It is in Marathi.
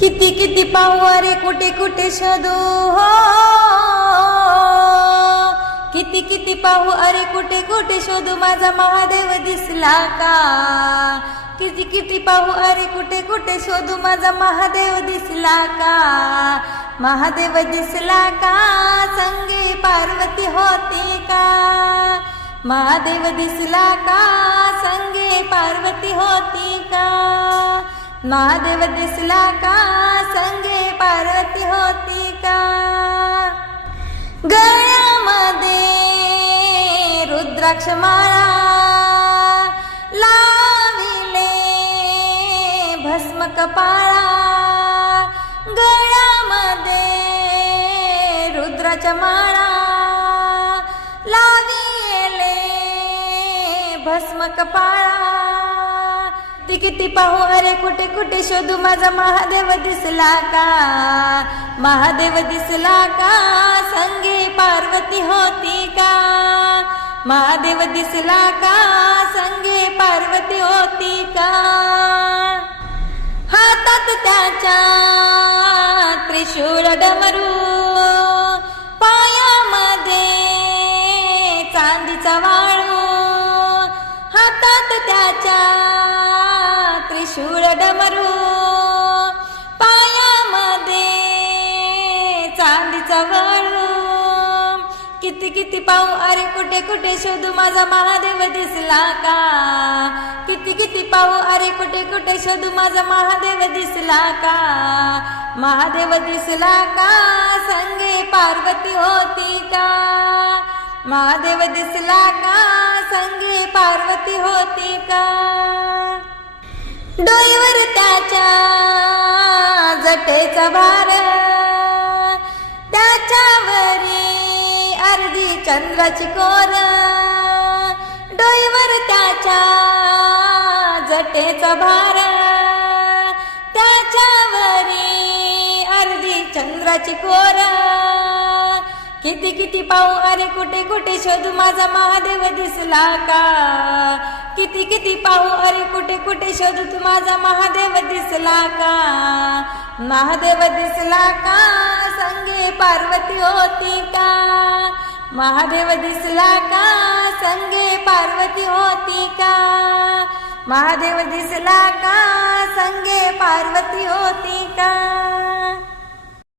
किती किती पाहू अरे कुठे कुठे शोधू? हो किती किती पाहू अरे कुठे कुठे शोधू? माझा महादेव दिसला का? किती किती पाहू अरे कुठे कुठे शोधू? माझा महादेव दिसला का? महादेव दिसला का? संगे पार्वती होती का? महादेव दिसला का? संगे पार्वती होती का? महादेव दिसला का? द्राक्ष माळा लाविले भस्म कपाळा गळ्यामध्ये रुद्राच्या माळा लाविले भस्म कपाळा ती किती पाहू अरे कुठे कुठे शोधू माझा महादेव दिसला का? महादेव दिसला का? संगे पार्वती होती का? महादेव दिसला का? संगे पार्वती होती का? हातात त्याच्या त्रिशूळ डमरू पायामध्ये चांदीचा वाळू. हातात त्याच्या त्रिशूळ डमरू पायामध्ये चांदीचा वाळू. किती किती पाहू? अरे कुठे कुठे शोधू? माझा महादेव दिसला का? किती किती पाहू? अरे कुठे कुठे शोधू? माझा महादेव दिसला का? महादेव दिसला का? संगे पार्वती होती का? महादेव दिसला का? संगे पार्वती होती का? डोईवर त्याच्या जटेचा भार चंद्राची कोर डोईवर त्याच्या जटेचा भार. त्याच्यावरी अर्धी चंद्राची कोर. किती किती पाहू अरे कुठे कुठे शोधू माझा महादेव दिसला का? किती किती पाहू अरे कुठे कुठे शोधू तू माझा महादेव दिसला का? महादेव दिसला का? संगे पार्वती होती का? महादेव दिसला का? संगे पार्वती होती का? महादेव दिसला का? संगे पार्वती होती का?